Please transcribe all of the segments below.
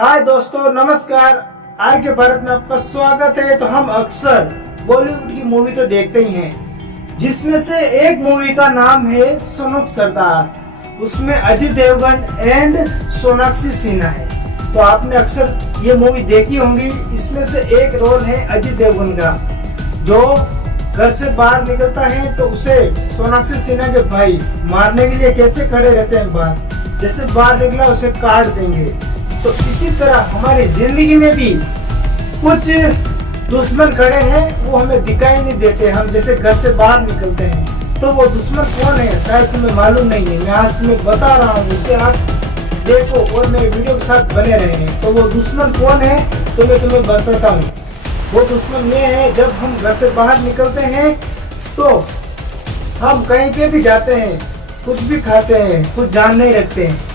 हाय दोस्तों, नमस्कार। आज के भारत में आपका स्वागत है। तो हम अक्सर बॉलीवुड की मूवी तो देखते ही हैं, जिसमें से एक मूवी का नाम है सन ऑफ सरदार। उसमें अजय देवगन एंड सोनाक्षी सिन्हा है। तो आपने अक्सर ये मूवी देखी होंगी। इसमें से एक रोल है अजय देवगन का, जो घर से बाहर निकलता है तो उसे सोनाक्षी सिन्हा के भाई मारने के लिए कैसे खड़े रहते हैं बाहर, जैसे बाहर निकला उसे काट देंगे। तो इसी तरह हमारी जिंदगी में भी कुछ दुश्मन खड़े हैं, वो हमें दिखाई नहीं देते। हम जैसे घर से बाहर निकलते हैं तो वो दुश्मन कौन है शायद तुम्हें मालूम नहीं है। मैं आज तुम्हें बता रहा हूँ, उससे आप देखो और मेरे वीडियो के साथ बने रहे। तो वो दुश्मन कौन है तो मैं तुम्हें बताता हूँ। वो दुश्मन ये है, जब हम घर से बाहर निकलते हैं तो हम कहीं पे भी जाते हैं, कुछ भी खाते हैं, कुछ जान नहीं रखते हैं।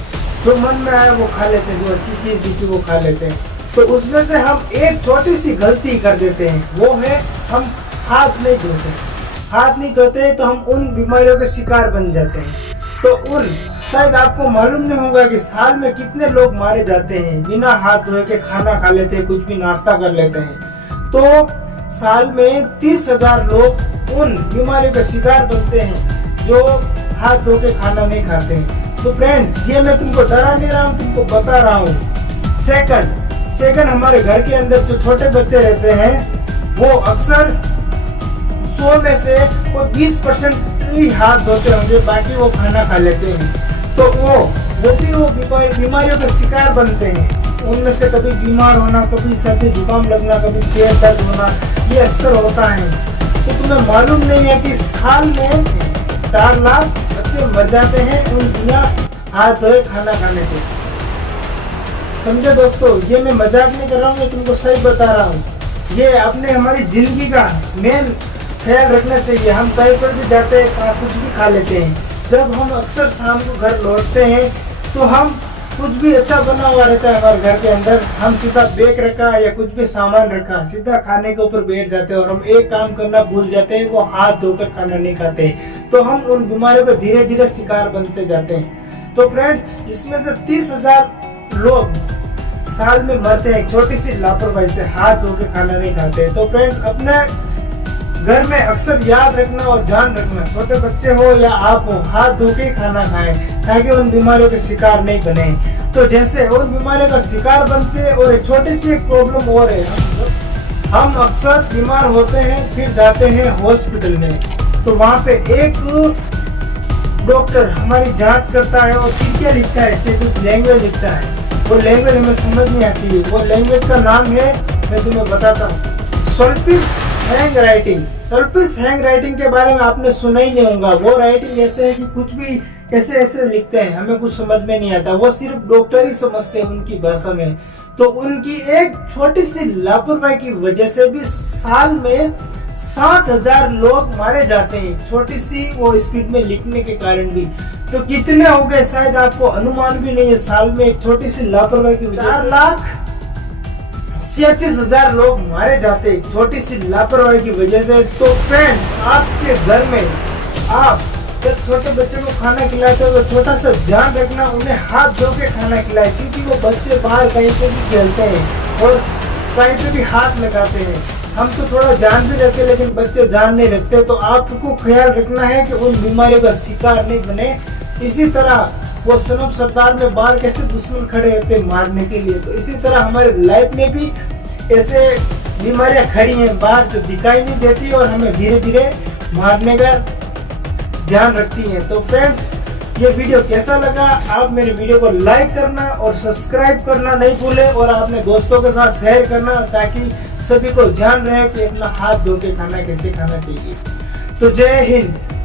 जो मन में आया वो खा लेते हैं, जो अच्छी चीज दिखी वो खा लेते हैं। तो उसमें से हम एक छोटी सी गलती कर देते हैं, वो है हम हाथ नहीं धोते। हाथ नहीं धोते तो हम उन बीमारियों के शिकार बन जाते हैं। तो शायद आपको मालूम नहीं होगा कि साल में कितने लोग मारे जाते हैं, बिना हाथ धोए के खाना खा लेते हैं, कुछ भी नाश्ता कर लेते हैं। तो साल में 30,000 लोग उन बीमारियों का शिकार बनते हैं जो हाथ धो के खाना नहीं खाते हैं। तो फ्रेंड्स, ये मैं तुमको डरा नहीं रहा हूँ, तुमको बता रहा हूँ। सेकंड हमारे घर के अंदर जो छोटे बच्चे रहते हैं वो अक्सर 100 में से वो 20% ही हाथ धोते होंगे, बाकी वो खाना खा लेते हैं। तो वो भी वो बीमारियों का शिकार बनते हैं। उनमें से कभी बीमार होना, कभी सर्दी जुकाम लगना, कभी पेट दर्द होना, ये अक्सर होता है। तो तुम्हें मालूम नहीं है कि साल में 4 लाख बच्चे मर जाते हैं उन बिना हाथ धोए खाना खाने से। समझे दोस्तों, ये मैं मजाक नहीं कर रहा हूँ, मैं तुमको सही बता रहा हूँ। ये अपने हमारी जिंदगी का मेन ख्याल रखना चाहिए। हम कहीं पर भी जाते हैं, कुछ भी खा लेते हैं। जब हम अक्सर शाम को घर लौटते हैं तो हम कुछ भी अच्छा बना हुआ रहता है हमारे घर के अंदर, हम सीधा बेक रखा या कुछ भी सामान रखा, सीधा खाने के ऊपर बैठ जाते हैं और हम एक काम करना भूल जाते हैं, वो हाथ धोकर खाना नहीं खाते। तो हम उन बीमारियों का धीरे धीरे शिकार बनते जाते हैं। तो फ्रेंड्स, इसमें से 30,000 लोग साल में मरते हैं छोटी सी लापरवाही से, हाथ धो के खाना नहीं खाते। तो फ्रेंड्स, अपने घर में अक्सर याद रखना और ध्यान रखना, छोटे बच्चे हो या आप हो, हाथ धो के खाना खाएं ताकि उन बीमारियों के शिकार नहीं बने। तो जैसे उन बीमारियों का शिकार बनते हैं। और एक छोटी सी एक प्रॉब्लम और है, हम अक्सर बीमार होते हैं, फिर जाते हैं हॉस्पिटल में। तो वहाँ पे एक डॉक्टर हमारी जांच करता है और फिर क्या लिखता है, ऐसे कुछ लैंग्वेज लिखता है। वो लैंग्वेज हमें समझ नहीं आती है। वो लैंग्वेज का नाम है, मैं तुम्हें बताता हूँ, सोल्पिस हैंड राइटिंग। सोल्पिस हैंड राइटिंग के बारे में आपने सुना ही नहीं होगा। वो राइटिंग ऐसे है कि कुछ भी ऐसे लिखते हैं, हमें कुछ समझ में नहीं आता। वो सिर्फ डॉक्टर ही समझते हैं उनकी भाषा में। तो उनकी एक छोटी सी लापरवाही की वजह से भी साल में 7,000 लोग मारे जाते हैं, छोटी सी वो स्पीड में लिखने के कारण भी। तो कितने हो गए शायद आपको अनुमान भी नहीं है। साल में एक छोटी सी लापरवाही की वजह से 4,37,000 लोग मारे जाते हैं छोटी सी लापरवाही की वजह से। तो फ्रेंड्स, आपके घर में आप जब छोटे बच्चे को खाना खिलाते हो तो छोटा सा ध्यान रखना, उन्हें हाथ धो के खाना खिलाए, क्योंकि वो बच्चे बाहर कहीं पे भी खेलते हैं और कहीं पे भी हाथ लगाते हैं। हम तो थोड़ा जान भी रखते लेकिन बच्चे जान नहीं रखते। तो आपको ख्याल रखना है कि उन बीमारियों का शिकार नहीं बने। इसी तरह वो सन ऑफ सरदार में बाहर कैसे दुश्मन खड़े रहते मारने के लिए, तो इसी तरह हमारे लाइफ में भी ऐसे बीमारियां खड़ी हैं बाहर जो दिखाई नहीं देती और हमें धीरे धीरे मारने का ध्यान रखती हैं। तो फ्रेंड्स, ये वीडियो कैसा लगा, आप मेरे वीडियो को लाइक करना और सब्सक्राइब करना नहीं भूलें और अपने दोस्तों के साथ शेयर करना, ताकि सभी को ध्यान रहे कि अपना हाथ धो के खाना कैसे खाना चाहिए। तो जय हिंद।